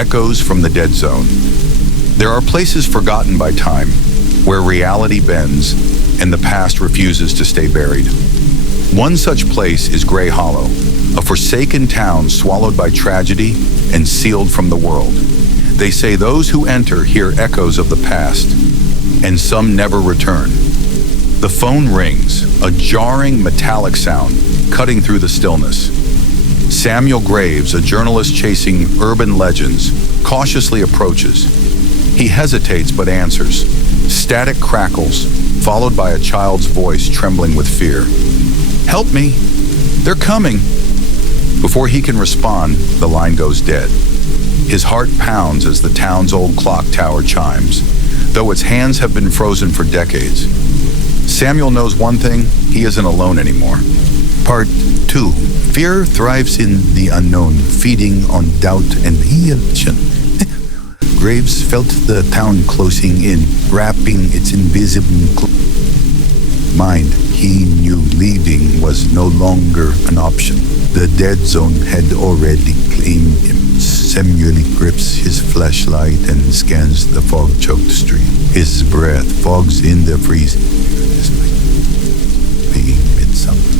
Echoes from the Dead Zone. There are places forgotten by time, where reality bends and the past refuses to stay buried. One such place is Grey Hollow, a forsaken town swallowed by tragedy and sealed from the world. They say those who enter hear echoes of the past, and some never return. The phone rings, a jarring metallic sound cutting through the stillness. Samuel Graves, a journalist chasing urban legends, cautiously approaches. He hesitates but answers. Static crackles, followed by a child's voice trembling with fear. "Help me! They're coming!" Before he can respond, the line goes dead. His heart pounds as the town's old clock tower chimes, though its hands have been frozen for decades. Samuel knows one thing: he isn't alone anymore. Part 2. Fear thrives in the unknown, feeding on doubt and illusion. Graves felt the town closing in, wrapping its invisible mind. He knew leaving was no longer an option. The dead zone had already claimed him. Samuel grips his flashlight and scans the fog-choked street. His breath fogs in the freezing being midsummer.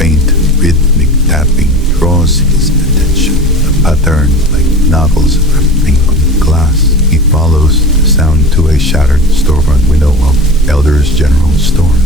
Faint rhythmic tapping draws his attention. A pattern like knuckles rapping on glass. He follows the sound to a shattered storefront window of Elder's General Store.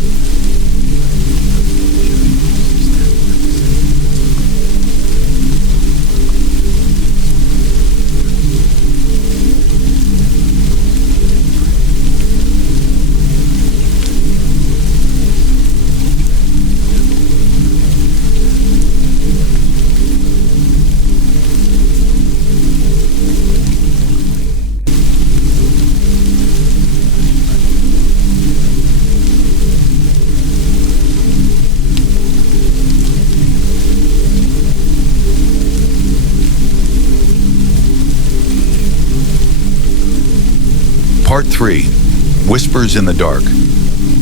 Part 3. Whispers in the Dark.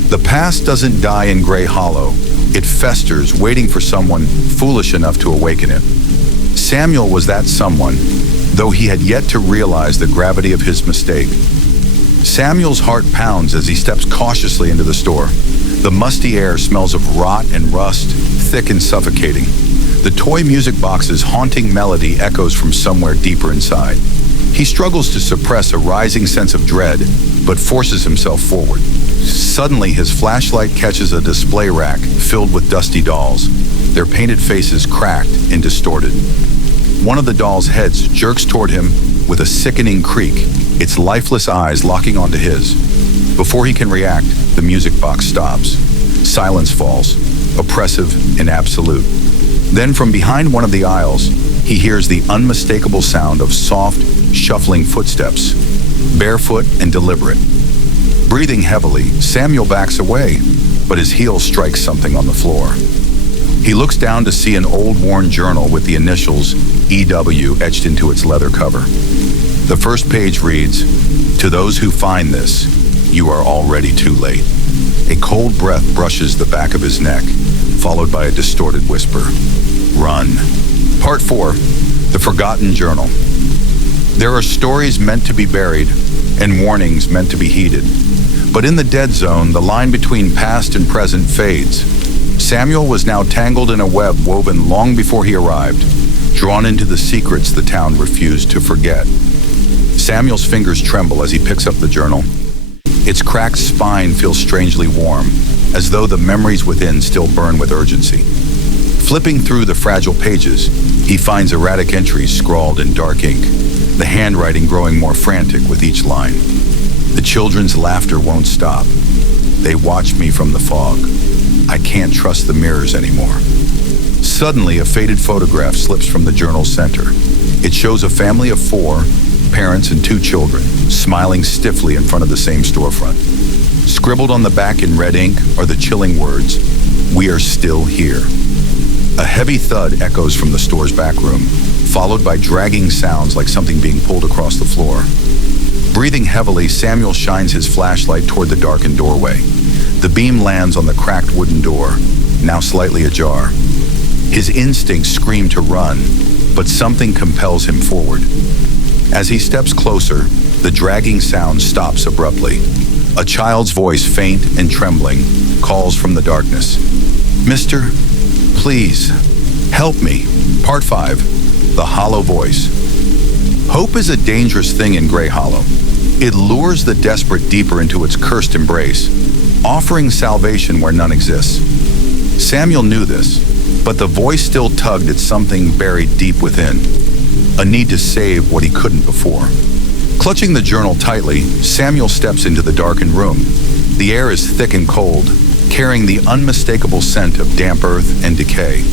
The past doesn't die in Grey Hollow. It festers, waiting for someone foolish enough to awaken it. Samuel was that someone, though he had yet to realize the gravity of his mistake. Samuel's heart pounds as he steps cautiously into the store. The musty air smells of rot and rust, thick and suffocating. The toy music box's haunting melody echoes from somewhere deeper inside. He struggles to suppress a rising sense of dread, but forces himself forward. Suddenly, his flashlight catches a display rack filled with dusty dolls, their painted faces cracked and distorted. One of the dolls' heads jerks toward him with a sickening creak, its lifeless eyes locking onto his. Before he can react, the music box stops. Silence falls, oppressive and absolute. Then from behind one of the aisles, he hears the unmistakable sound of soft, shuffling footsteps, barefoot and deliberate. Breathing heavily, Samuel backs away, but his heel strikes something on the floor. He looks down to see an old worn journal with the initials EW etched into its leather cover. The first page reads, "To those who find this, you are already too late." A cold breath brushes the back of his neck, followed by a distorted whisper, "Run." Part 4. The Forgotten Journal. There are stories meant to be buried and warnings meant to be heeded. But in the dead zone, the line between past and present fades. Samuel was now tangled in a web woven long before he arrived, drawn into the secrets the town refused to forget. Samuel's fingers tremble as he picks up the journal. Its cracked spine feels strangely warm, as though the memories within still burn with urgency. Flipping through the fragile pages, he finds erratic entries scrawled in dark ink, the handwriting growing more frantic with each line. The children's laughter won't stop. They watch me from the fog. I can't trust the mirrors anymore. Suddenly, a faded photograph slips from the journal's center. It shows a family of 4, parents and 2 children, smiling stiffly in front of the same storefront. Scribbled on the back in red ink are the chilling words, "We are still here." A heavy thud echoes from the store's back room, followed by dragging sounds like something being pulled across the floor. Breathing heavily, Samuel shines his flashlight toward the darkened doorway. The beam lands on the cracked wooden door, now slightly ajar. His instincts scream to run, but something compels him forward. As he steps closer, the dragging sound stops abruptly. A child's voice, faint and trembling, calls from the darkness. "Mister, please, help me." Part 5. The Hollow Voice. Hope is a dangerous thing in Gray Hollow. It lures the desperate deeper into its cursed embrace, offering salvation where none exists. Samuel knew this, but the voice still tugged at something buried deep within, a need to save what he couldn't before. Clutching the journal tightly, Samuel steps into the darkened room. The air is thick and cold, carrying the unmistakable scent of damp earth and decay.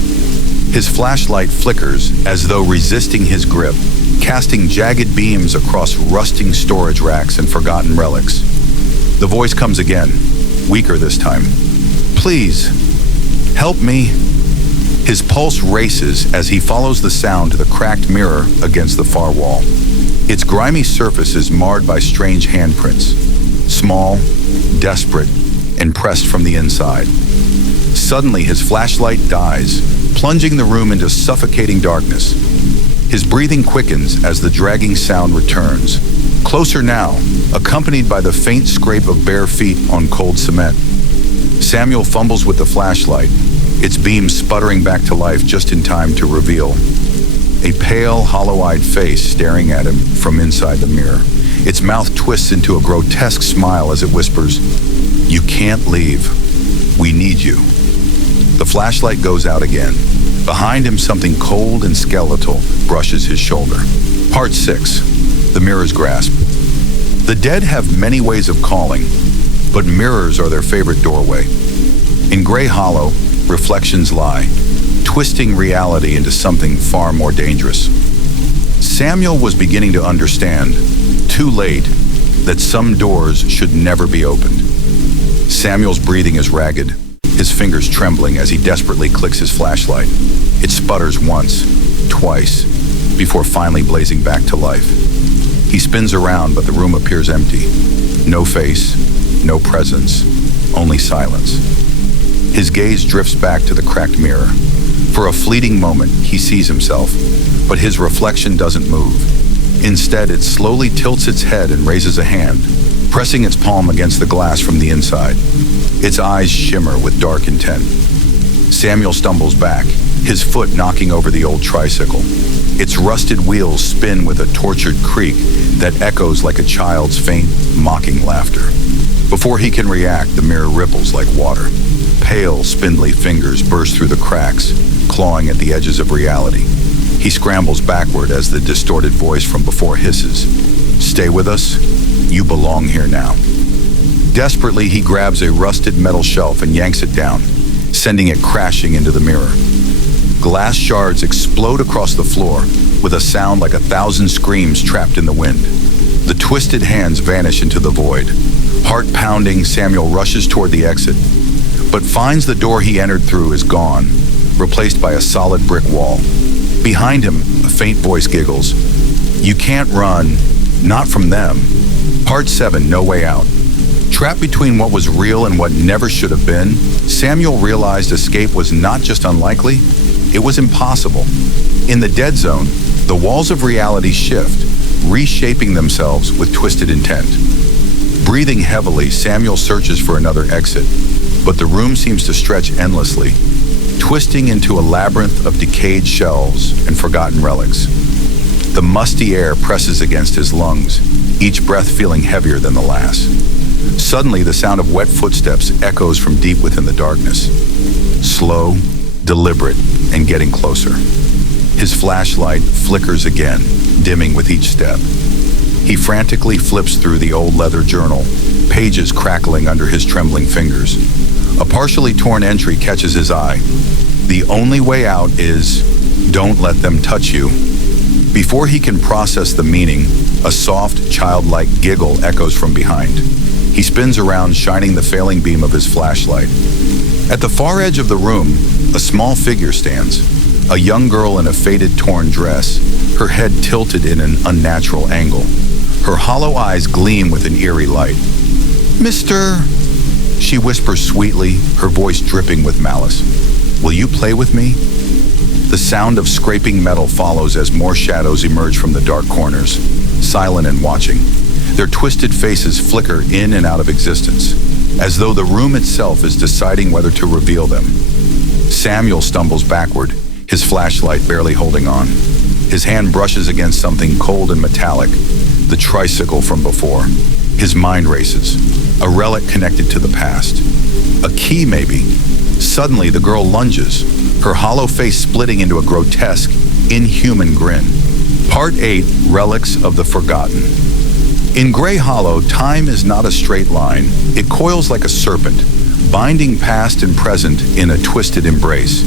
His flashlight flickers as though resisting his grip, casting jagged beams across rusting storage racks and forgotten relics. The voice comes again, weaker this time. "Please, help me." His pulse races as he follows the sound to the cracked mirror against the far wall. Its grimy surface is marred by strange handprints, small, desperate, and pressed from the inside. Suddenly, his flashlight dies, plunging the room into suffocating darkness. His breathing quickens as the dragging sound returns. Closer now, accompanied by the faint scrape of bare feet on cold cement. Samuel fumbles with the flashlight, its beam sputtering back to life just in time to reveal a pale, hollow-eyed face staring at him from inside the mirror. Its mouth twists into a grotesque smile as it whispers, "You can't leave. We need you." The flashlight goes out again. Behind him, something cold and skeletal brushes his shoulder. Part 6. The Mirror's Grasp. The dead have many ways of calling, but mirrors are their favorite doorway. In Gray Hollow, reflections lie, twisting reality into something far more dangerous. Samuel was beginning to understand, too late, that some doors should never be opened. Samuel's breathing is ragged, his fingers trembling as he desperately clicks his flashlight. It sputters once, twice, before finally blazing back to life. He spins around, but the room appears empty. No face, no presence, only silence. His gaze drifts back to the cracked mirror. For a fleeting moment, he sees himself, but his reflection doesn't move. Instead, it slowly tilts its head and raises a hand, pressing its palm against the glass from the inside. Its eyes shimmer with dark intent. Samuel stumbles back, his foot knocking over the old tricycle. Its rusted wheels spin with a tortured creak that echoes like a child's faint, mocking laughter. Before he can react, the mirror ripples like water. Pale, spindly fingers burst through the cracks, clawing at the edges of reality. He scrambles backward as the distorted voice from before hisses, "Stay with us. You belong here now." Desperately, he grabs a rusted metal shelf and yanks it down, sending it crashing into the mirror. Glass shards explode across the floor with a sound like 1,000 screams trapped in the wind. The twisted hands vanish into the void. Heart pounding, Samuel rushes toward the exit, but finds the door he entered through is gone, replaced by a solid brick wall. Behind him, a faint voice giggles. "You can't run, not from them." Part 7, No Way Out. Trapped between what was real and what never should have been, Samuel realized escape was not just unlikely, it was impossible. In the dead zone, the walls of reality shift, reshaping themselves with twisted intent. Breathing heavily, Samuel searches for another exit, but the room seems to stretch endlessly, twisting into a labyrinth of decayed shelves and forgotten relics. The musty air presses against his lungs, each breath feeling heavier than the last. Suddenly, the sound of wet footsteps echoes from deep within the darkness. Slow, deliberate, and getting closer. His flashlight flickers again, dimming with each step. He frantically flips through the old leather journal, pages crackling under his trembling fingers. A partially torn entry catches his eye. The only way out is, "Don't let them touch you." Before he can process the meaning, a soft, childlike giggle echoes from behind. He spins around, shining the failing beam of his flashlight. At the far edge of the room, a small figure stands. A young girl in a faded, torn dress, her head tilted in an unnatural angle. Her hollow eyes gleam with an eerie light. "Mr.?" she whispers sweetly, her voice dripping with malice. "Will you play with me?" The sound of scraping metal follows as more shadows emerge from the dark corners. silent and watching. Their twisted faces flicker in and out of existence, as though the room itself is deciding whether to reveal them. Samuel stumbles backward, his flashlight barely holding on. His hand brushes against something cold and metallic, the tricycle from before. His mind races, a relic connected to the past. A key, maybe. Suddenly, the girl lunges, her hollow face splitting into a grotesque, inhuman grin. Part 8, Relics of the Forgotten. In Gray Hollow, time is not a straight line. It coils like a serpent, binding past and present in a twisted embrace.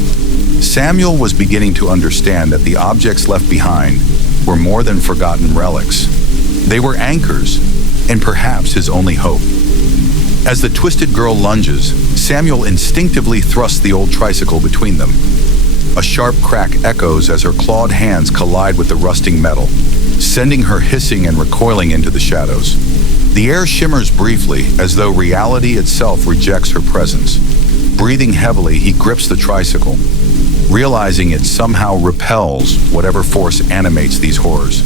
Samuel was beginning to understand that the objects left behind were more than forgotten relics. They were anchors, and perhaps his only hope. As the twisted girl lunges, Samuel instinctively thrusts the old tricycle between them. A sharp crack echoes as her clawed hands collide with the rusting metal, sending her hissing and recoiling into the shadows. The air shimmers briefly, as though reality itself rejects her presence. Breathing heavily, he grips the tricycle, realizing it somehow repels whatever force animates these horrors.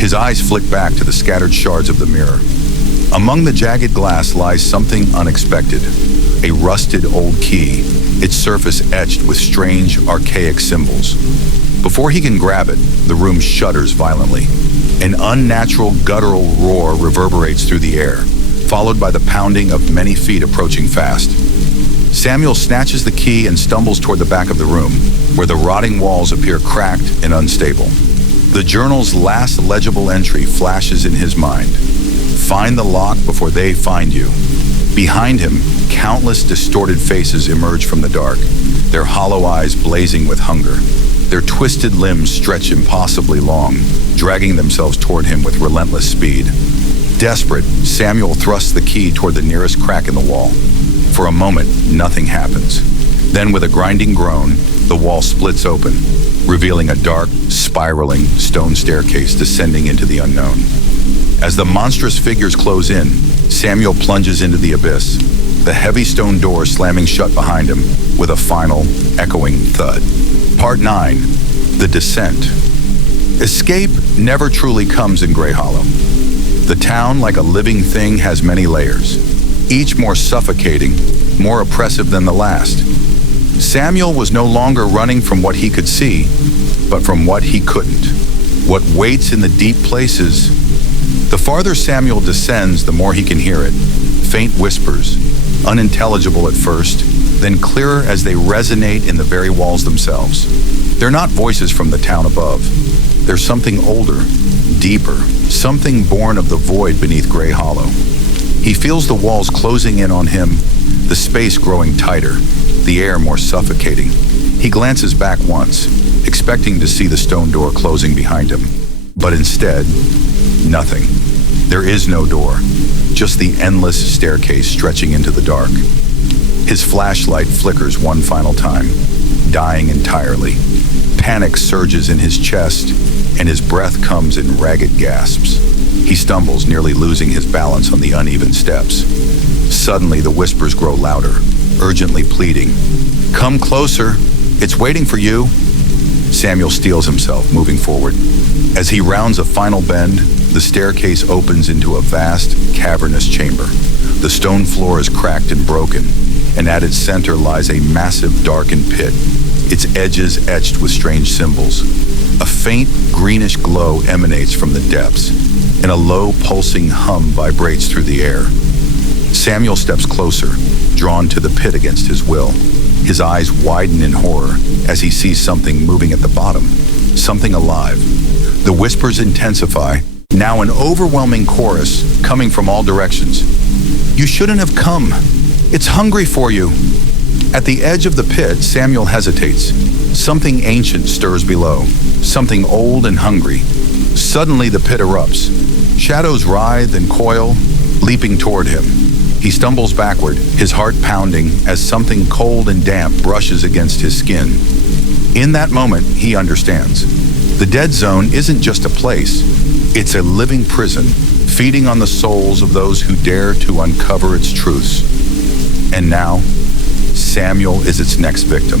His eyes flick back to the scattered shards of the mirror. Among the jagged glass lies something unexpected, a rusted old key, its surface etched with strange, archaic symbols. Before he can grab it, the room shudders violently. An unnatural guttural roar reverberates through the air, followed by the pounding of many feet approaching fast. Samuel snatches the key and stumbles toward the back of the room, where the rotting walls appear cracked and unstable. The journal's last legible entry flashes in his mind. Find the lock before they find you. Behind him, countless distorted faces emerge from the dark, their hollow eyes blazing with hunger. Their twisted limbs stretch impossibly long, dragging themselves toward him with relentless speed. Desperate, Samuel thrusts the key toward the nearest crack in the wall. For a moment, nothing happens. Then, with a grinding groan, the wall splits open, revealing a dark, spiraling stone staircase descending into the unknown. As the monstrous figures close in, Samuel plunges into the abyss, the heavy stone door slamming shut behind him with a final, echoing thud. Part 9, The Descent. Escape never truly comes in Gray Hollow. The town, like a living thing, has many layers, each more suffocating, more oppressive than the last. Samuel was no longer running from what he could see, but from what he couldn't. What waits in the deep places. The farther Samuel descends, the more he can hear it. Faint whispers, unintelligible at first, then clearer as they resonate in the very walls themselves. They're not voices from the town above. They're something older, deeper, something born of the void beneath Gray Hollow. He feels the walls closing in on him, the space growing tighter, the air more suffocating. He glances back once, expecting to see the stone door closing behind him. But instead, nothing. There is no door, just the endless staircase stretching into the dark. His flashlight flickers one final time, dying entirely. Panic surges in his chest, and his breath comes in ragged gasps. He stumbles, nearly losing his balance on the uneven steps. Suddenly, the whispers grow louder, urgently pleading. Come closer. It's waiting for you. Samuel steels himself, moving forward. As he rounds a final bend, the staircase opens into a vast, cavernous chamber. The stone floor is cracked and broken, and at its center lies a massive, darkened pit, its edges etched with strange symbols. A faint, greenish glow emanates from the depths, and a low, pulsing hum vibrates through the air. Samuel steps closer, drawn to the pit against his will. His eyes widen in horror as he sees something moving at the bottom, something alive. The whispers intensify, now an overwhelming chorus coming from all directions. You shouldn't have come. It's hungry for you. At the edge of the pit, Samuel hesitates. Something ancient stirs below, something old and hungry. Suddenly the pit erupts. Shadows writhe and coil, leaping toward him. He stumbles backward, his heart pounding as something cold and damp brushes against his skin. In that moment, he understands. The dead zone isn't just a place. It's a living prison, feeding on the souls of those who dare to uncover its truths. And now, Samuel is its next victim.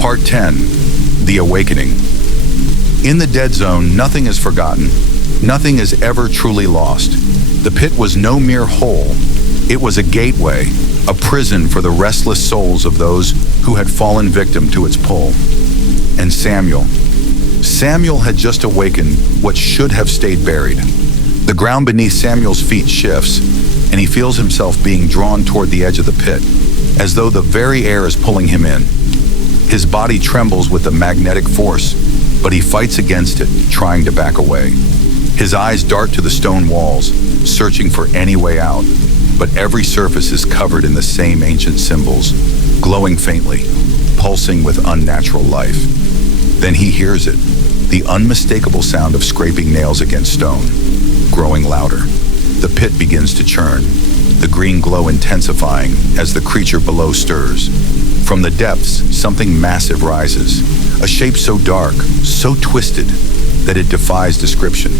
Part 10, The Awakening. In the dead zone, nothing is forgotten. Nothing is ever truly lost. The pit was no mere hole. It was a gateway, a prison for the restless souls of those who had fallen victim to its pull. And Samuel had just awakened what should have stayed buried. The ground beneath Samuel's feet shifts, and he feels himself being drawn toward the edge of the pit, as though the very air is pulling him in. His body trembles with the magnetic force, but he fights against it, trying to back away. His eyes dart to the stone walls, searching for any way out, but every surface is covered in the same ancient symbols, glowing faintly, pulsing with unnatural life. Then he hears it, the unmistakable sound of scraping nails against stone, growing louder. The pit begins to churn, the green glow intensifying as the creature below stirs. From the depths, something massive rises, a shape so dark, so twisted, that it defies description.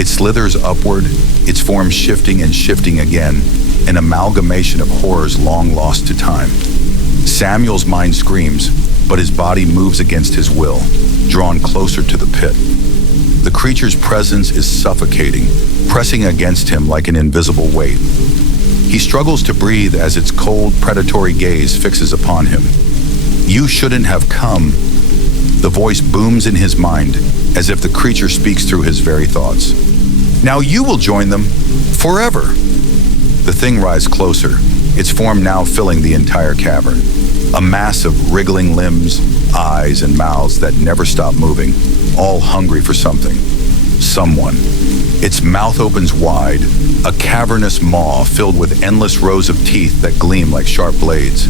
It slithers upward, its form shifting and shifting again, an amalgamation of horrors long lost to time. Samuel's mind screams, but his body moves against his will, drawn closer to the pit. The creature's presence is suffocating, pressing against him like an invisible weight. He struggles to breathe as its cold, predatory gaze fixes upon him. "You shouldn't have come." The voice booms in his mind, as if the creature speaks through his very thoughts. "Now you will join them, forever." The thing rises closer, its form now filling the entire cavern. A mass of wriggling limbs, eyes, and mouths that never stop moving, all hungry for something. Someone. Its mouth opens wide, a cavernous maw filled with endless rows of teeth that gleam like sharp blades.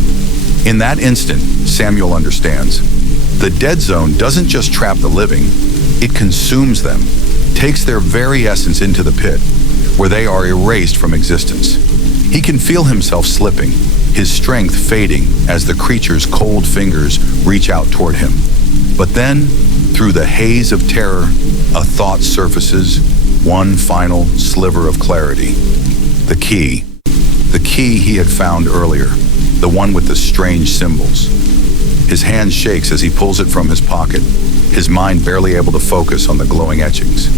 In that instant, Samuel understands. The dead zone doesn't just trap the living, it consumes them, takes their very essence into the pit, where they are erased from existence. He can feel himself slipping, his strength fading as the creature's cold fingers reach out toward him. But then, through the haze of terror, a thought surfaces, one final sliver of clarity. The key. The key he had found earlier, the one with the strange symbols. His hand shakes as he pulls it from his pocket, his mind barely able to focus on the glowing etchings.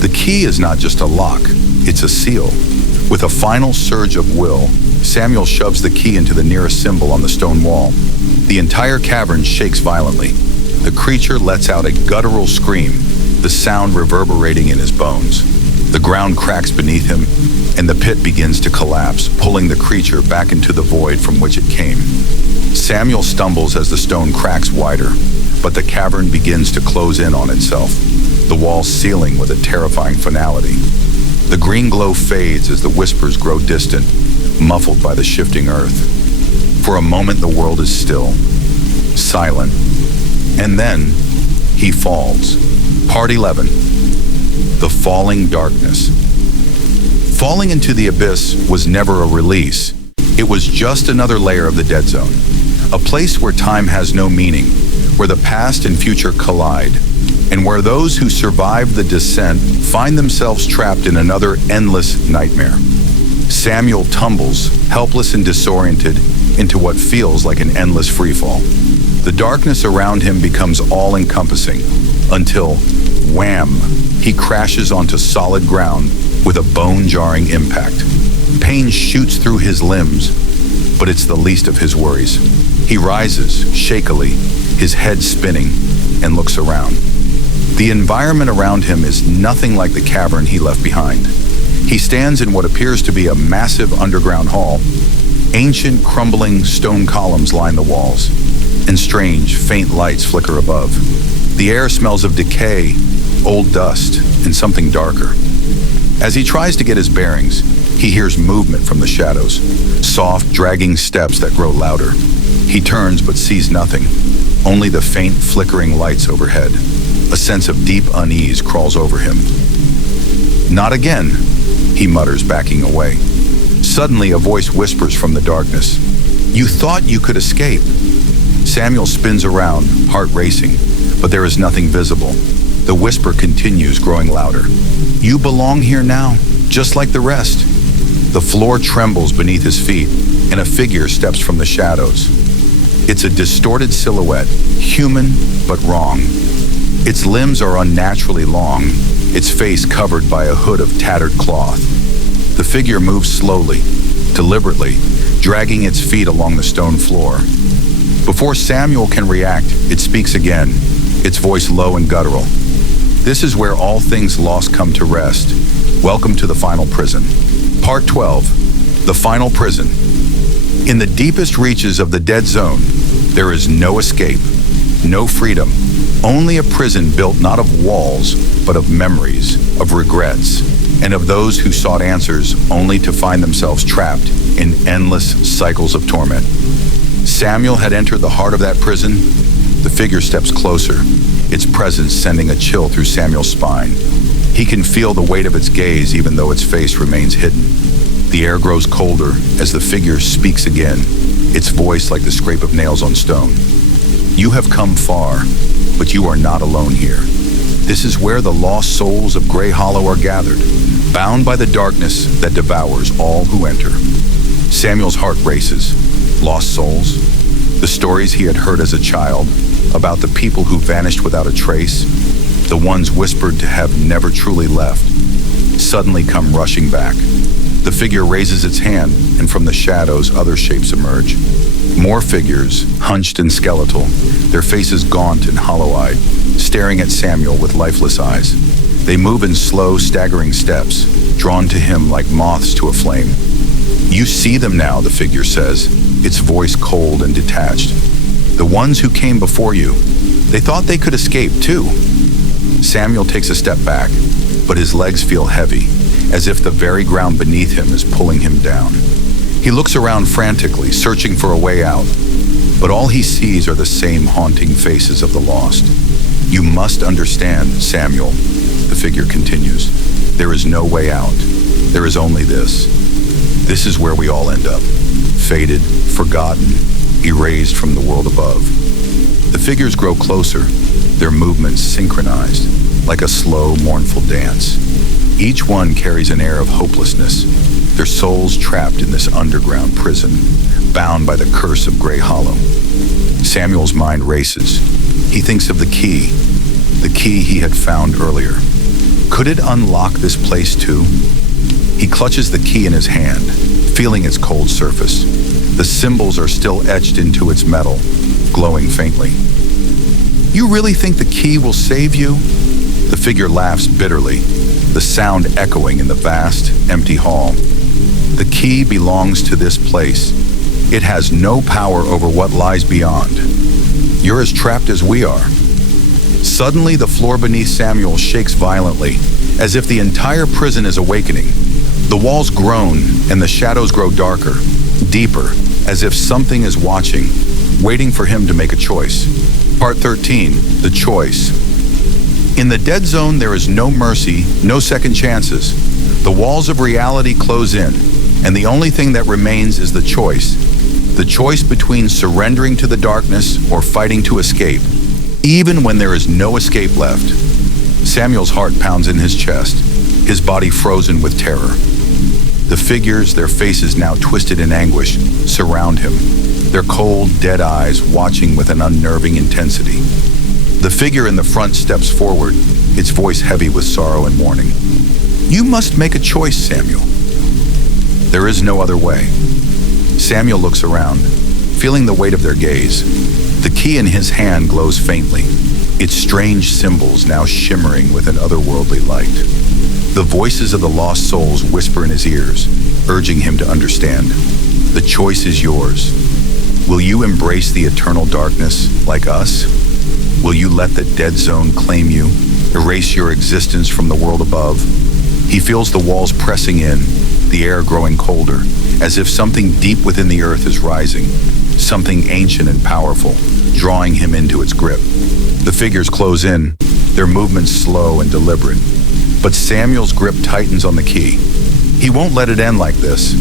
The key is not just a lock, it's a seal. With a final surge of will, Samuel shoves the key into the nearest symbol on the stone wall. The entire cavern shakes violently. The creature lets out a guttural scream, the sound reverberating in his bones. The ground cracks beneath him, and the pit begins to collapse, pulling the creature back into the void from which it came. Samuel stumbles as the stone cracks wider, but the cavern begins to close in on itself, the walls sealing with a terrifying finality. The green glow fades as the whispers grow distant, muffled by the shifting earth. For a moment, the world is still, silent. And then, he falls. Part 11. The Falling Darkness. Falling into the abyss was never a release. It was just another layer of the dead zone. A place where time has no meaning, where the past and future collide, and where those who survive the descent find themselves trapped in another endless nightmare. Samuel tumbles, helpless and disoriented, into what feels like an endless freefall. The darkness around him becomes all-encompassing, until, wham, he crashes onto solid ground with a bone-jarring impact. Pain shoots through his limbs, but it's the least of his worries. He rises, shakily, his head spinning, and looks around. The environment around him is nothing like the cavern he left behind. He stands in what appears to be a massive underground hall. Ancient, crumbling stone columns line the walls, and strange, faint lights flicker above. The air smells of decay, old dust, and something darker. As he tries to get his bearings, he hears movement from the shadows, soft, dragging steps that grow louder. He turns but sees nothing, only the faint, flickering lights overhead. A sense of deep unease crawls over him. "Not again," he mutters, backing away. Suddenly, a voice whispers from the darkness, "You thought you could escape." Samuel spins around, heart racing, but there is nothing visible. The whisper continues, growing louder. "You belong here now, just like the rest." The floor trembles beneath his feet, and a figure steps from the shadows. It's a distorted silhouette, human but wrong. Its limbs are unnaturally long, its face covered by a hood of tattered cloth. The figure moves slowly, deliberately, dragging its feet along the stone floor. Before Samuel can react, it speaks again, its voice low and guttural. This is where all things lost come to rest. Welcome to the final prison. Part 12, the final prison. In the deepest reaches of the dead zone, there is no escape, no freedom, only a prison built not of walls, but of memories, of regrets, and of those who sought answers only to find themselves trapped in endless cycles of torment. Samuel had entered the heart of that prison. The figure steps closer, its presence sending a chill through Samuel's spine. He can feel the weight of its gaze even though its face remains hidden. The air grows colder as the figure speaks again, its voice like the scrape of nails on stone. You have come far, but you are not alone here. This is where the lost souls of Grey Hollow are gathered, bound by the darkness that devours all who enter. Samuel's heart races. Lost souls? The stories he had heard as a child, about the people who vanished without a trace, the ones whispered to have never truly left, suddenly come rushing back. The figure raises its hand, and from the shadows other shapes emerge. More figures, hunched and skeletal, their faces gaunt and hollow-eyed, staring at Samuel with lifeless eyes. They move in slow, staggering steps, drawn to him like moths to a flame. You see them now, the figure says, its voice cold and detached. The ones who came before you, they thought they could escape too. Samuel takes a step back, but his legs feel heavy, as if the very ground beneath him is pulling him down. He looks around frantically, searching for a way out, but all he sees are the same haunting faces of the lost. You must understand, Samuel, the figure continues. There is no way out. There is only this. This is where we all end up, faded, forgotten, erased from the world above. The figures grow closer, their movements synchronized, like a slow, mournful dance. Each one carries an air of hopelessness, their souls trapped in this underground prison, bound by the curse of Grey Hollow. Samuel's mind races. He thinks of the key he had found earlier. Could it unlock this place too? He clutches the key in his hand, feeling its cold surface. The symbols are still etched into its metal, glowing faintly. You really think the key will save you? The figure laughs bitterly, the sound echoing in the vast, empty hall. The key belongs to this place. It has no power over what lies beyond. You're as trapped as we are. Suddenly, the floor beneath Samuel shakes violently, as if the entire prison is awakening. The walls groan, and the shadows grow darker, deeper, as if something is watching, waiting for him to make a choice. Part 13, the choice. In the dead zone, there is no mercy, no second chances. The walls of reality close in, and the only thing that remains is the choice. The choice between surrendering to the darkness or fighting to escape, even when there is no escape left. Samuel's heart pounds in his chest, his body frozen with terror. The figures, their faces now twisted in anguish, surround him, their cold, dead eyes watching with an unnerving intensity. The figure in the front steps forward, its voice heavy with sorrow and mourning. You must make a choice, Samuel. There is no other way. Samuel looks around, feeling the weight of their gaze. The key in his hand glows faintly, its strange symbols now shimmering with an otherworldly light. The voices of the lost souls whisper in his ears, urging him to understand. The choice is yours. Will you embrace the eternal darkness like us? Will you let the dead zone claim you, erase your existence from the world above? He feels the walls pressing in, the air growing colder, as if something deep within the earth is rising, something ancient and powerful, drawing him into its grip. The figures close in, their movements slow and deliberate. But Samuel's grip tightens on the key. He won't let it end like this.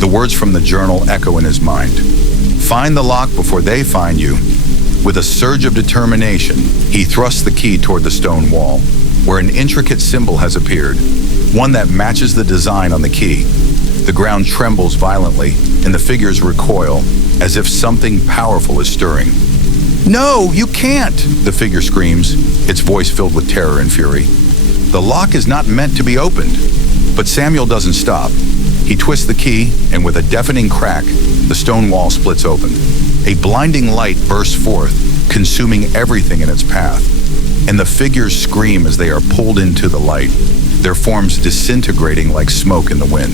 The words from the journal echo in his mind. Find the lock before they find you. With a surge of determination, he thrusts the key toward the stone wall, where an intricate symbol has appeared, one that matches the design on the key. The ground trembles violently, and the figures recoil, as if something powerful is stirring. No, you can't, the figure screams, its voice filled with terror and fury. The lock is not meant to be opened. But Samuel doesn't stop. He twists the key, and with a deafening crack, the stone wall splits open. A blinding light bursts forth, consuming everything in its path. And the figures scream as they are pulled into the light, their forms disintegrating like smoke in the wind.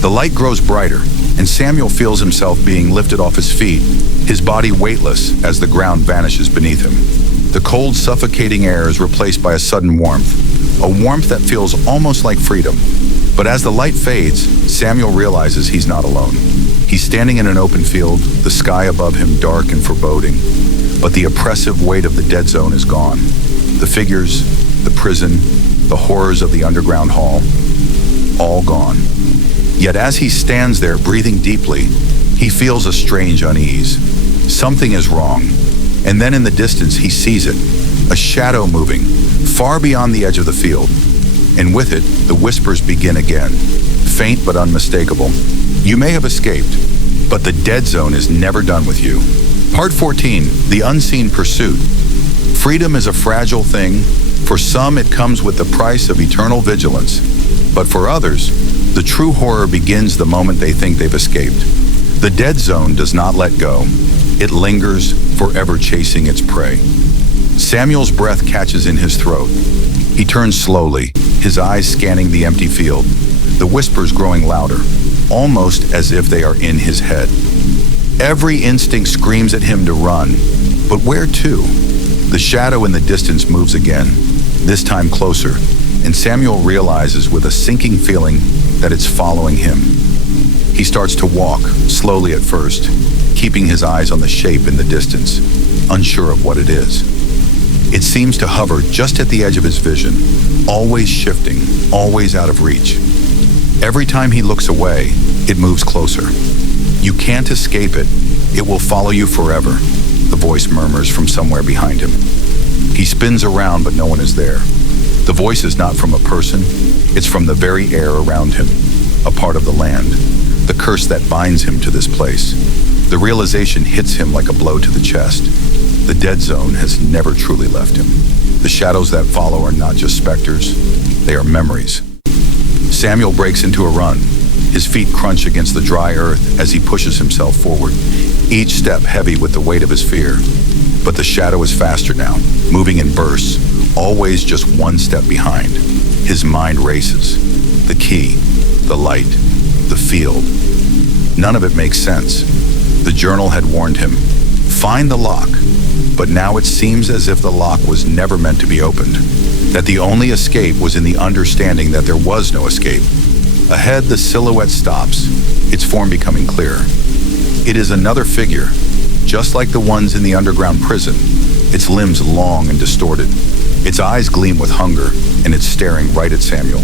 The light grows brighter, and Samuel feels himself being lifted off his feet, his body weightless as the ground vanishes beneath him. The cold, suffocating air is replaced by a sudden warmth, a warmth that feels almost like freedom. But as the light fades, Samuel realizes he's not alone. He's standing in an open field, the sky above him dark and foreboding. But the oppressive weight of the dead zone is gone. The figures, the prison, the horrors of the underground hall, all gone. Yet as he stands there breathing deeply, he feels a strange unease. Something is wrong. And then in the distance he sees it, a shadow moving, far beyond the edge of the field. And with it, the whispers begin again, faint but unmistakable. You may have escaped, but the dead zone is never done with you. Part 14, The Unseen Pursuit. Freedom is a fragile thing. For some, it comes with the price of eternal vigilance. But for others, the true horror begins the moment they think they've escaped. The dead zone does not let go. It lingers, forever chasing its prey. Samuel's breath catches in his throat. He turns slowly, his eyes scanning the empty field, the whispers growing louder, almost as if they are in his head. Every instinct screams at him to run, but where to? The shadow in the distance moves again, this time closer, and Samuel realizes with a sinking feeling that it's following him. He starts to walk, slowly at first, keeping his eyes on the shape in the distance, unsure of what it is. It seems to hover just at the edge of his vision, always shifting, always out of reach. Every time he looks away, it moves closer. You can't escape it. It will follow you forever, the voice murmurs from somewhere behind him. He spins around, but no one is there. The voice is not from a person. It's from the very air around him, a part of the land, the curse that binds him to this place. The realization hits him like a blow to the chest. The dead zone has never truly left him. The shadows that follow are not just specters, they are memories. Samuel breaks into a run. His feet crunch against the dry earth as he pushes himself forward, each step heavy with the weight of his fear. But the shadow is faster now, moving in bursts, always just one step behind. His mind races. The key, the light, the field. None of it makes sense. The journal had warned him, find the lock. But now it seems as if the lock was never meant to be opened, that the only escape was in the understanding that there was no escape. Ahead, the silhouette stops, its form becoming clearer. It is another figure, just like the ones in the underground prison, its limbs long and distorted. Its eyes gleam with hunger, and it's staring right at Samuel.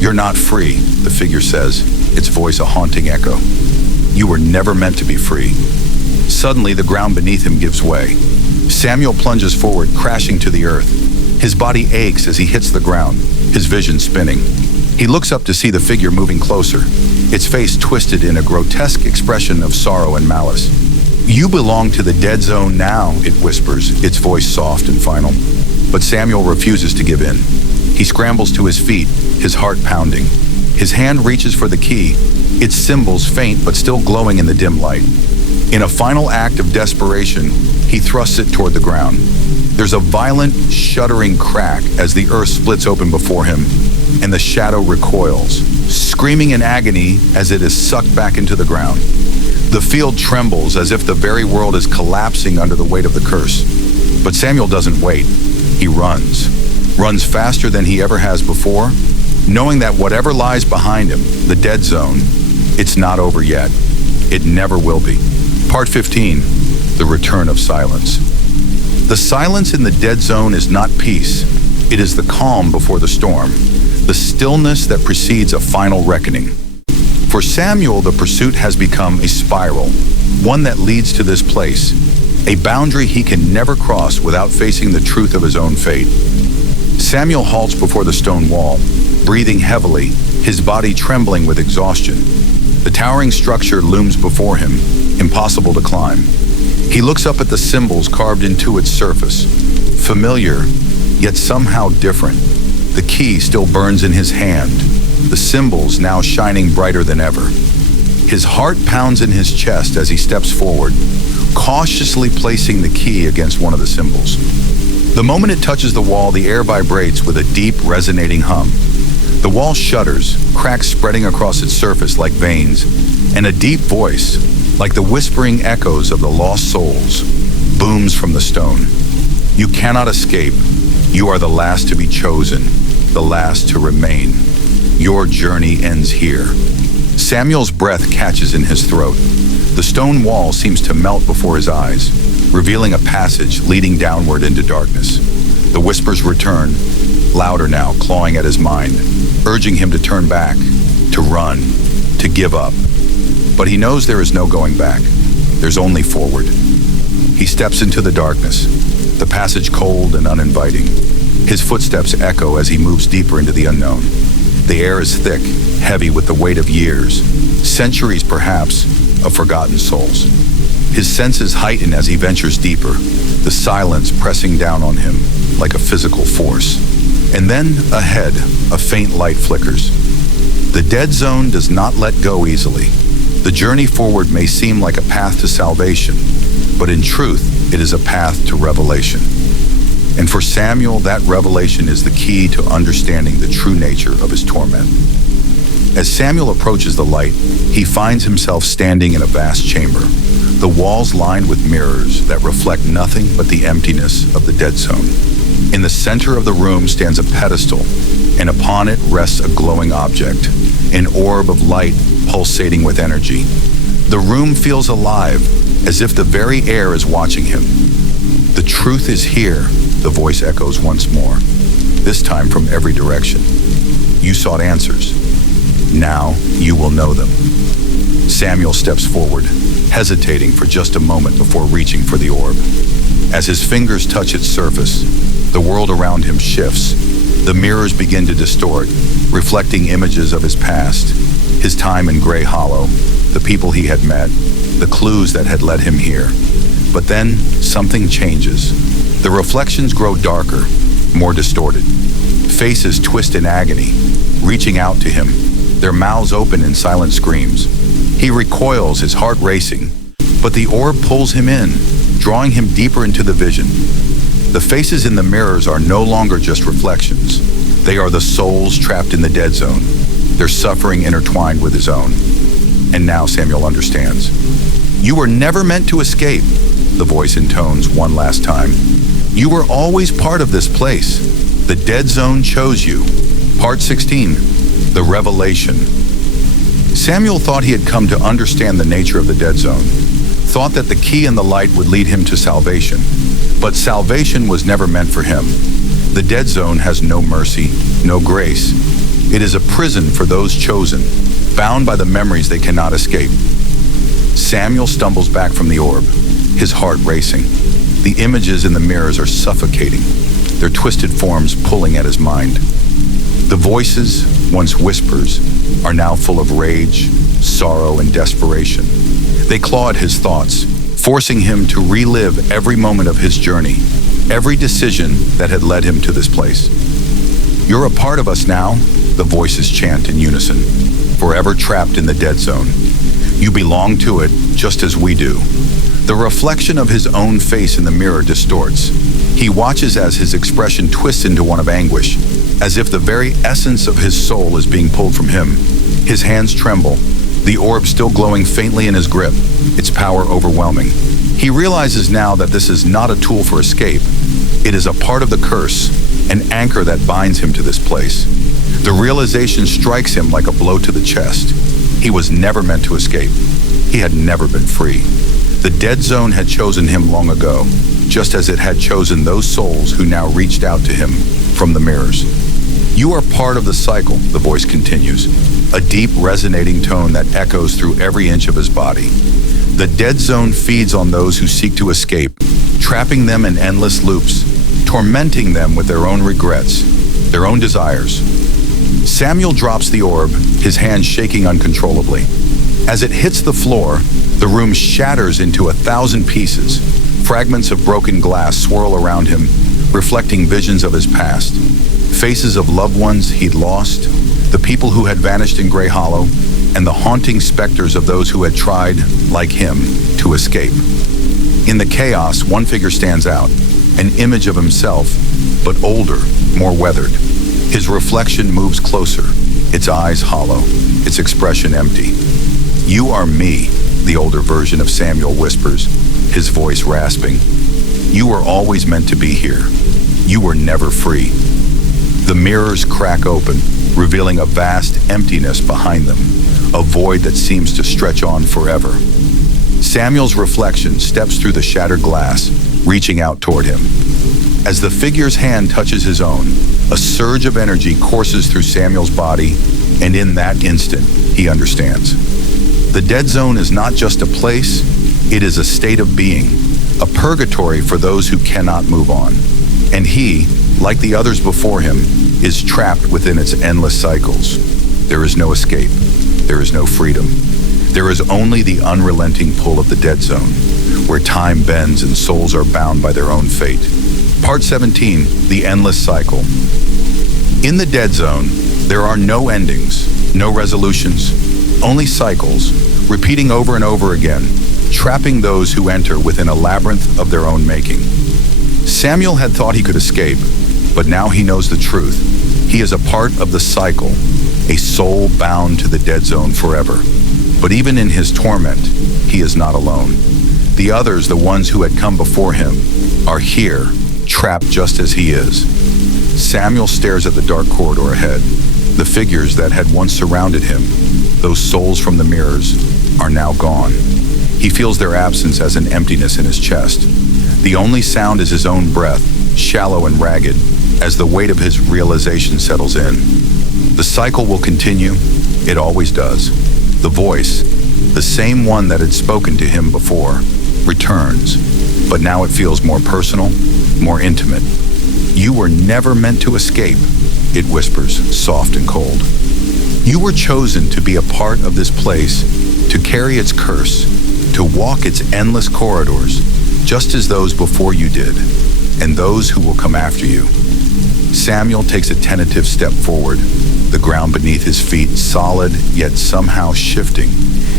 You're not free, the figure says, its voice a haunting echo. You were never meant to be free. Suddenly, the ground beneath him gives way. Samuel plunges forward, crashing to the earth. His body aches as he hits the ground, his vision spinning. He looks up to see the figure moving closer, its face twisted in a grotesque expression of sorrow and malice. You belong to the dead zone now, it whispers, its voice soft and final. But Samuel refuses to give in. He scrambles to his feet, his heart pounding. His hand reaches for the key, its symbols faint but still glowing in the dim light. In a final act of desperation, he thrusts it toward the ground. There's a violent, shuddering crack as the earth splits open before him, and the shadow recoils, screaming in agony as it is sucked back into the ground. The field trembles as if the very world is collapsing under the weight of the curse. But Samuel doesn't wait. He runs faster than he ever has before, knowing that whatever lies behind him, the dead zone, it's not over yet. It never will be. Part 15, The Return of Silence. The silence in the dead zone is not peace. It is the calm before the storm, the stillness that precedes a final reckoning. For Samuel, the pursuit has become a spiral, one that leads to this place, a boundary he can never cross without facing the truth of his own fate. Samuel halts before the stone wall, breathing heavily, his body trembling with exhaustion. The towering structure looms before him, impossible to climb. He looks up at the symbols carved into its surface, familiar, yet somehow different. The key still burns in his hand, the symbols now shining brighter than ever. His heart pounds in his chest as he steps forward, cautiously placing the key against one of the symbols. The moment it touches the wall, the air vibrates with a deep, resonating hum. The wall shudders, cracks spreading across its surface like veins, and a deep voice, like the whispering echoes of the lost souls, booms from the stone. You cannot escape. You are the last to be chosen, the last to remain. Your journey ends here. Samuel's breath catches in his throat. The stone wall seems to melt before his eyes, revealing a passage leading downward into darkness. The whispers return, louder now, clawing at his mind, urging him to turn back, to run, to give up. But he knows there is no going back. There's only forward. He steps into the darkness, the passage cold and uninviting. His footsteps echo as he moves deeper into the unknown. The air is thick, heavy with the weight of years, centuries perhaps, of forgotten souls. His senses heighten as he ventures deeper, the silence pressing down on him like a physical force. And then, ahead, a faint light flickers. The dead zone does not let go easily. The journey forward may seem like a path to salvation, but in truth, it is a path to revelation. And for Samuel, that revelation is the key to understanding the true nature of his torment. As Samuel approaches the light, he finds himself standing in a vast chamber, the walls lined with mirrors that reflect nothing but the emptiness of the dead zone. In the center of the room stands a pedestal, and upon it rests a glowing object, an orb of light pulsating with energy. The room feels alive, as if the very air is watching him. The truth is here, the voice echoes once more, this time from every direction. You sought answers. Now you will know them. Samuel steps forward, hesitating for just a moment before reaching for the orb. As his fingers touch its surface, the world around him shifts. The mirrors begin to distort, reflecting images of his past, his time in Gray Hollow, the people he had met, the clues that had led him here. But then something changes. The reflections grow darker, more distorted. Faces twist in agony, reaching out to him, their mouths open in silent screams. He recoils, his heart racing, but the orb pulls him in, drawing him deeper into the vision. The faces in the mirrors are no longer just reflections. They are the souls trapped in the dead zone, their suffering intertwined with his own. And now Samuel understands. You were never meant to escape, the voice intones one last time. You were always part of this place. The dead zone chose you. Part 16, the revelation. Samuel thought he had come to understand the nature of the dead zone, thought that the key and the light would lead him to salvation. But salvation was never meant for him. The dead zone has no mercy, no grace. It is a prison for those chosen, bound by the memories they cannot escape. Samuel stumbles back from the orb, his heart racing. The images in the mirrors are suffocating, their twisted forms pulling at his mind. The voices, once whispers, are now full of rage, sorrow, and desperation. They claw at his thoughts, forcing him to relive every moment of his journey, every decision that had led him to this place. You're a part of us now, the voices chant in unison, forever trapped in the dead zone. You belong to it just as we do. The reflection of his own face in the mirror distorts. He watches as his expression twists into one of anguish, as if the very essence of his soul is being pulled from him. His hands tremble, the orb still glowing faintly in his grip, its power overwhelming. He realizes now that this is not a tool for escape. It is a part of the curse, an anchor that binds him to this place. The realization strikes him like a blow to the chest. He was never meant to escape. He had never been free. The dead zone had chosen him long ago, just as it had chosen those souls who now reached out to him from the mirrors. You are part of the cycle, the voice continues, a deep resonating tone that echoes through every inch of his body. The dead zone feeds on those who seek to escape, trapping them in endless loops, tormenting them with their own regrets, their own desires. Samuel drops the orb, his hand shaking uncontrollably. As it hits the floor, the room shatters into 1,000 pieces. Fragments of broken glass swirl around him, reflecting visions of his past. Faces of loved ones he'd lost, the people who had vanished in Gray Hollow, and the haunting specters of those who had tried, like him, to escape. In the chaos, one figure stands out, an image of himself, but older, more weathered. His reflection moves closer, its eyes hollow, its expression empty. "You are me," the older version of Samuel whispers, his voice rasping. "You were always meant to be here. You were never free." The mirrors crack open, revealing a vast emptiness behind them, a void that seems to stretch on forever. Samuel's reflection steps through the shattered glass, reaching out toward him. As the figure's hand touches his own, a surge of energy courses through Samuel's body, and in that instant, he understands. The dead zone is not just a place, it is a state of being, a purgatory for those who cannot move on. And he, like the others before him, is trapped within its endless cycles. There is no escape. There is no freedom. There is only the unrelenting pull of the dead zone, where time bends and souls are bound by their own fate. Part 17, The Endless Cycle. In the dead zone, there are no endings, no resolutions, only cycles, repeating over and over again, trapping those who enter within a labyrinth of their own making. Samuel had thought he could escape, but now he knows the truth. He is a part of the cycle, a soul bound to the dead zone forever. But even in his torment, he is not alone. The others, the ones who had come before him, are here, trapped just as he is. Samuel stares at the dark corridor ahead. The figures that had once surrounded him, those souls from the mirrors, are now gone. He feels their absence as an emptiness in his chest. The only sound is his own breath, shallow and ragged, as the weight of his realization settles in. The cycle will continue. It always does. The voice, the same one that had spoken to him before, returns, but now it feels more personal, more intimate. "You were never meant to escape," it whispers, soft and cold. "You were chosen to be a part of this place, to carry its curse, to walk its endless corridors, just as those before you did, and those who will come after you." Samuel takes a tentative step forward, the ground beneath his feet solid yet somehow shifting,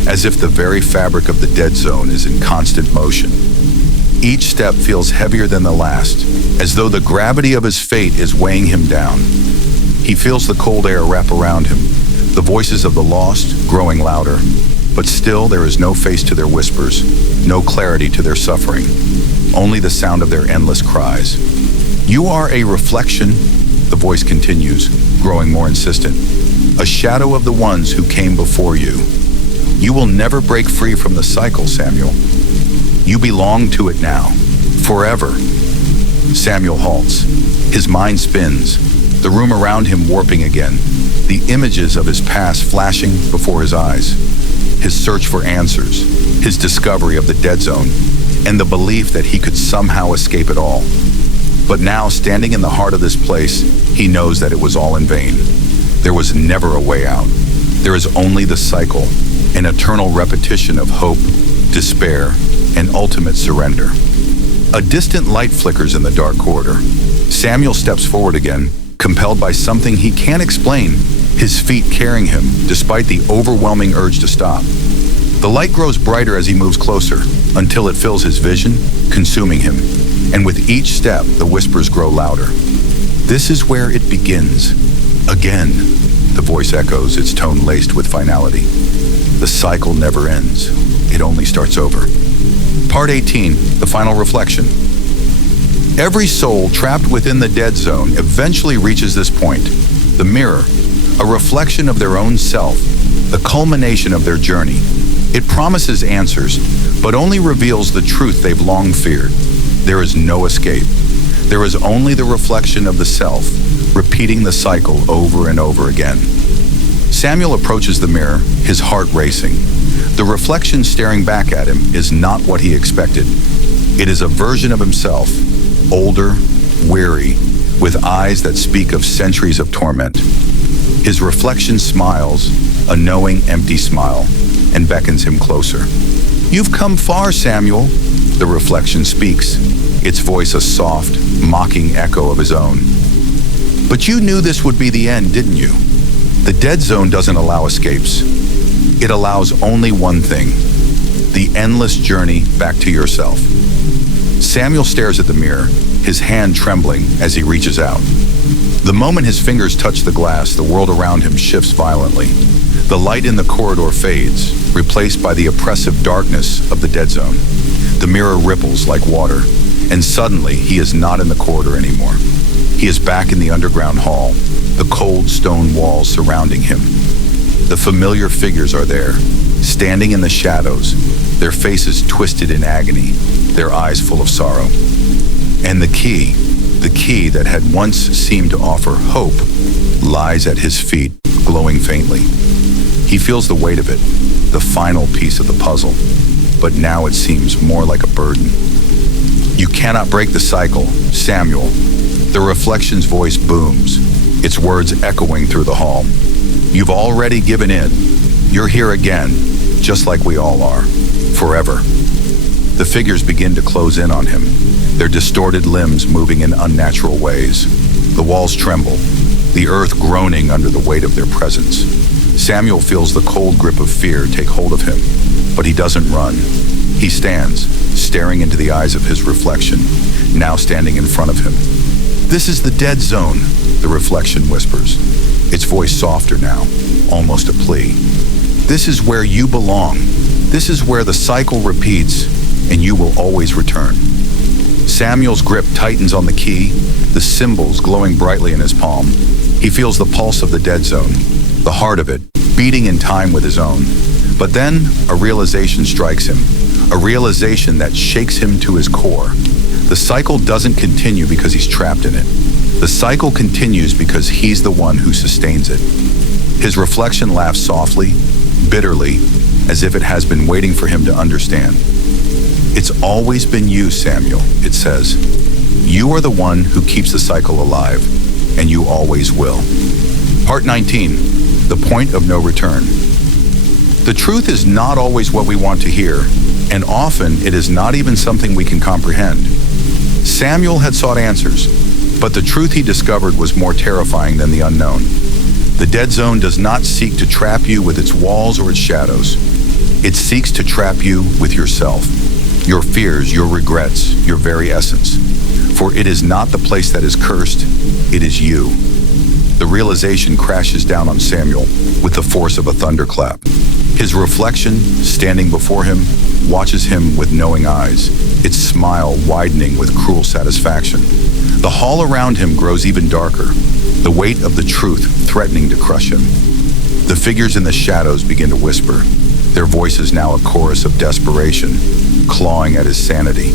as if the very fabric of the dead zone is in constant motion. Each step feels heavier than the last, as though the gravity of his fate is weighing him down. He feels the cold air wrap around him, the voices of the lost growing louder, but still there is no face to their whispers, no clarity to their suffering, only the sound of their endless cries. "You are a reflection," the voice continues, growing more insistent, "a shadow of the ones who came before you. You will never break free from the cycle, Samuel. You belong to it now, forever." Samuel halts. His mind spins, the room around him warping again, the images of his past flashing before his eyes. His search for answers, his discovery of the dead zone, and the belief that he could somehow escape it all. But now, standing in the heart of this place, he knows that it was all in vain. There was never a way out. There is only the cycle, an eternal repetition of hope, despair, and ultimate surrender. A distant light flickers in the dark corridor. Samuel steps forward again, compelled by something he can't explain, his feet carrying him, despite the overwhelming urge to stop. The light grows brighter as he moves closer, until it fills his vision, consuming him. And with each step, the whispers grow louder. "This is where it begins. Again," the voice echoes, its tone laced with finality. "The cycle never ends. It only starts over." Part 18, The Final Reflection. Every soul trapped within the dead zone eventually reaches this point, the mirror, a reflection of their own self, the culmination of their journey. It promises answers, but only reveals the truth they've long feared. There is no escape. There is only the reflection of the self, repeating the cycle over and over again. Samuel approaches the mirror, his heart racing. The reflection staring back at him is not what he expected. It is a version of himself, older, weary, with eyes that speak of centuries of torment. His reflection smiles, a knowing, empty smile, and beckons him closer. "You've come far, Samuel," the reflection speaks, its voice a soft, mocking echo of his own. But you knew this would be the end, didn't you? The dead zone doesn't allow escapes. It allows only one thing: the endless journey back to yourself. Samuel stares at the mirror, his hand trembling as he reaches out. The moment his fingers touch the glass, the world around him shifts violently. The light in the corridor fades, replaced by the oppressive darkness of the dead zone. The mirror ripples like water, and suddenly he is not in the corridor anymore. He is back in the underground hall, the cold stone walls surrounding him. The familiar figures are there, standing in the shadows, their faces twisted in agony, their eyes full of sorrow. And the key that had once seemed to offer hope, lies at his feet, glowing faintly. He feels the weight of it, the final piece of the puzzle, but now it seems more like a burden. You cannot break the cycle, Samuel. The reflection's voice booms, its words echoing through the hall. You've already given in. You're here again, just like we all are, forever. The figures begin to close in on him, their distorted limbs moving in unnatural ways. The walls tremble, the earth groaning under the weight of their presence. Samuel feels the cold grip of fear take hold of him, but he doesn't run. He stands, staring into the eyes of his reflection, now standing in front of him. This is the dead zone, the reflection whispers, its voice softer now, almost a plea. This is where you belong. This is where the cycle repeats, and you will always return. Samuel's grip tightens on the key, the symbols glowing brightly in his palm. He feels the pulse of the dead zone, the heart of it, beating in time with his own. But then a realization strikes him, a realization that shakes him to his core. The cycle doesn't continue because he's trapped in it. The cycle continues because he's the one who sustains it. His reflection laughs softly, bitterly, as if it has been waiting for him to understand. It's always been you, Samuel, it says. You are the one who keeps the cycle alive, and you always will. Part 19, the point of no return. The truth is not always what we want to hear, and often it is not even something we can comprehend. Samuel had sought answers, but the truth he discovered was more terrifying than the unknown. The dead zone does not seek to trap you with its walls or its shadows. It seeks to trap you with yourself, your fears, your regrets, your very essence. For it is not the place that is cursed, it is you. The realization crashes down on Samuel with the force of a thunderclap. His reflection, standing before him, watches him with knowing eyes, its smile widening with cruel satisfaction. The hall around him grows even darker, the weight of the truth threatening to crush him. The figures in the shadows begin to whisper, their voices now a chorus of desperation, clawing at his sanity.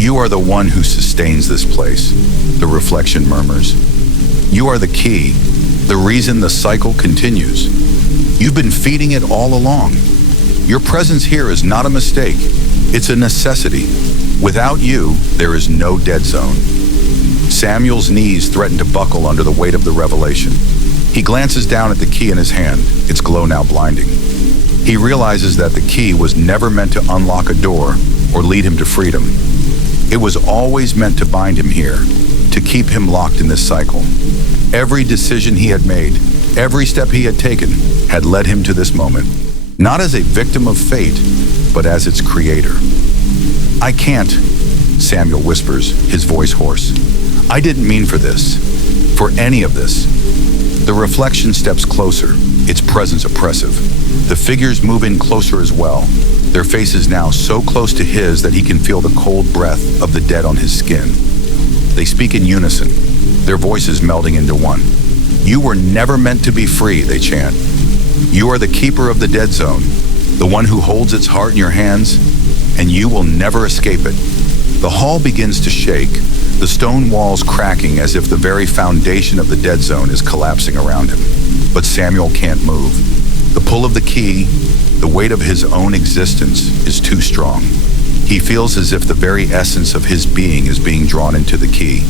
You are the one who sustains this place, the reflection murmurs. You are the key, the reason the cycle continues. You've been feeding it all along. Your presence here is not a mistake. It's a necessity. Without you, there is no dead zone. Samuel's knees threaten to buckle under the weight of the revelation. He glances down at the key in his hand, its glow now blinding. He realizes that the key was never meant to unlock a door or lead him to freedom. It was always meant to bind him here, to keep him locked in this cycle. Every decision he had made, every step he had taken, had led him to this moment, not as a victim of fate, but as its creator. I can't, Samuel whispers, his voice hoarse. I didn't mean for this, for any of this. The reflection steps closer, its presence oppressive. The figures move in closer as well, their faces now so close to his that he can feel the cold breath of the dead on his skin. They speak in unison, their voices melding into one. You were never meant to be free, they chant. You are the keeper of the dead zone, the one who holds its heart in your hands, and you will never escape it. The hall begins to shake, the stone walls cracking as if the very foundation of the dead zone is collapsing around him. But Samuel can't move. The pull of the key, the weight of his own existence, is too strong. He feels as if the very essence of his being is being drawn into the key,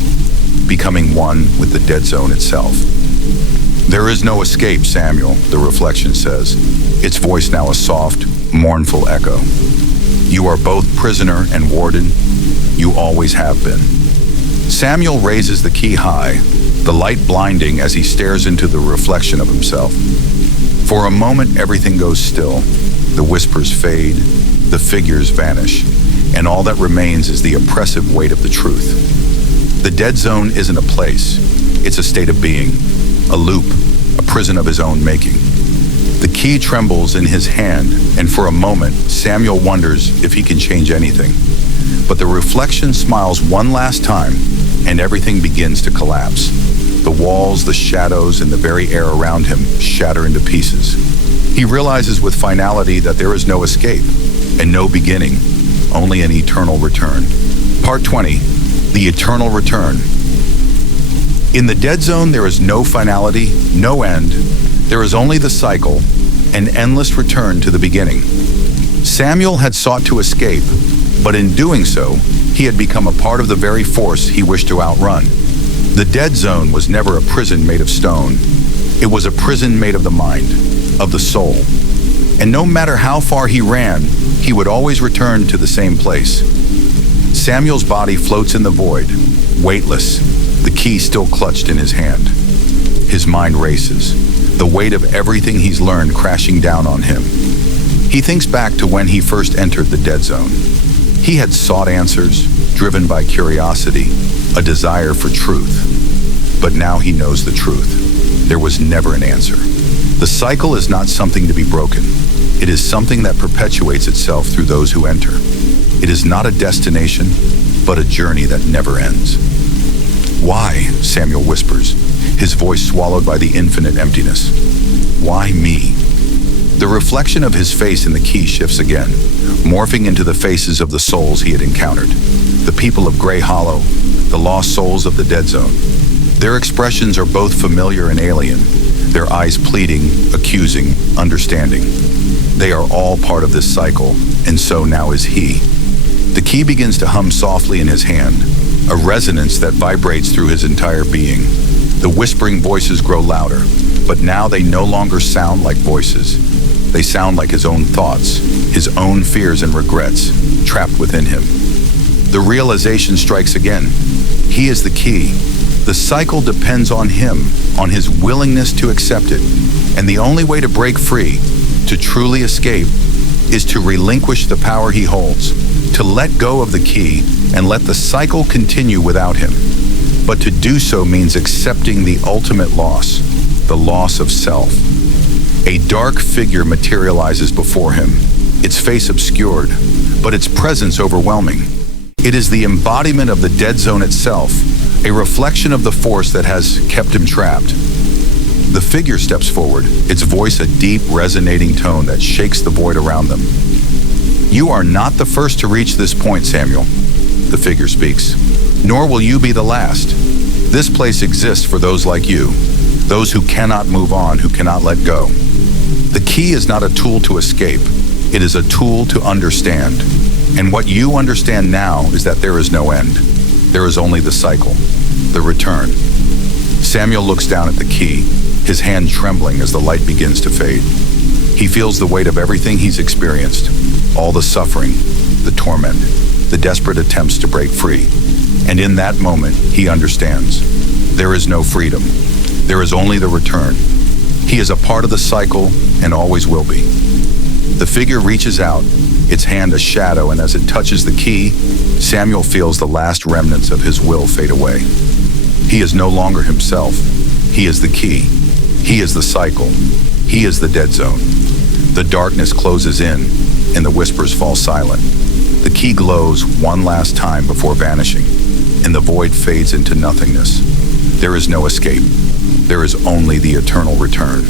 becoming one with the dead zone itself. There is no escape, Samuel, the reflection says, its voice now a soft, mournful echo. You are both prisoner and warden. You always have been. Samuel raises the key high, the light blinding as he stares into the reflection of himself. For a moment, everything goes still. The whispers fade, the figures vanish, and all that remains is the oppressive weight of the truth. The dead zone isn't a place, it's a state of being, a loop, a prison of his own making. The key trembles in his hand, and for a moment, Samuel wonders if he can change anything. But the reflection smiles one last time, and everything begins to collapse. The walls, the shadows, and the very air around him shatter into pieces. He realizes with finality that there is no escape and no beginning, only an eternal return. Part 20, the eternal return. In the dead zone, there is no finality, no end. There is only the cycle, an endless return to the beginning. Samuel had sought to escape, but in doing so, he had become a part of the very force he wished to outrun. The dead zone was never a prison made of stone. It was a prison made of the mind, of the soul. And no matter how far he ran, he would always return to the same place. Samuel's body floats in the void, weightless, the key still clutched in his hand. His mind races, the weight of everything he's learned crashing down on him. He thinks back to when he first entered the dead zone. He had sought answers, driven by curiosity, a desire for truth. But now he knows the truth. There was never an answer. The cycle is not something to be broken. It is something that perpetuates itself through those who enter. It is not a destination, but a journey that never ends. Why? Samuel whispers, his voice swallowed by the infinite emptiness. Why me? The reflection of his face in the key shifts again, morphing into the faces of the souls he had encountered. The people of Grey Hollow, the lost souls of the dead zone. Their expressions are both familiar and alien, their eyes pleading, accusing, understanding. They are all part of this cycle, and so now is he. The key begins to hum softly in his hand, a resonance that vibrates through his entire being. The whispering voices grow louder, but now they no longer sound like voices. They sound like his own thoughts, his own fears and regrets, trapped within him. The realization strikes again. He is the key. The cycle depends on him, on his willingness to accept it. And the only way to break free, to truly escape, is to relinquish the power he holds, to let go of the key and let the cycle continue without him. But to do so means accepting the ultimate loss, the loss of self. A dark figure materializes before him, its face obscured, but its presence overwhelming. It is the embodiment of the dead zone itself, a reflection of the force that has kept him trapped. The figure steps forward, its voice a deep, resonating tone that shakes the void around them. You are not the first to reach this point, Samuel, the figure speaks, nor will you be the last. This place exists for those like you, those who cannot move on, who cannot let go. The key is not a tool to escape, it is a tool to understand. And what you understand now is that there is no end. There is only the cycle, the return. Samuel looks down at the key, his hand trembling as the light begins to fade. He feels the weight of everything he's experienced, all the suffering, the torment, the desperate attempts to break free. And in that moment, he understands. There is no freedom. There is only the return. He is a part of the cycle and always will be. The figure reaches out, its hand a shadow, and as it touches the key, Samuel feels the last remnants of his will fade away. He is no longer himself. He is the key. He is the cycle. He is the dead zone. The darkness closes in, and the whispers fall silent. The key glows one last time before vanishing, and the void fades into nothingness. There is no escape. There is only the eternal return.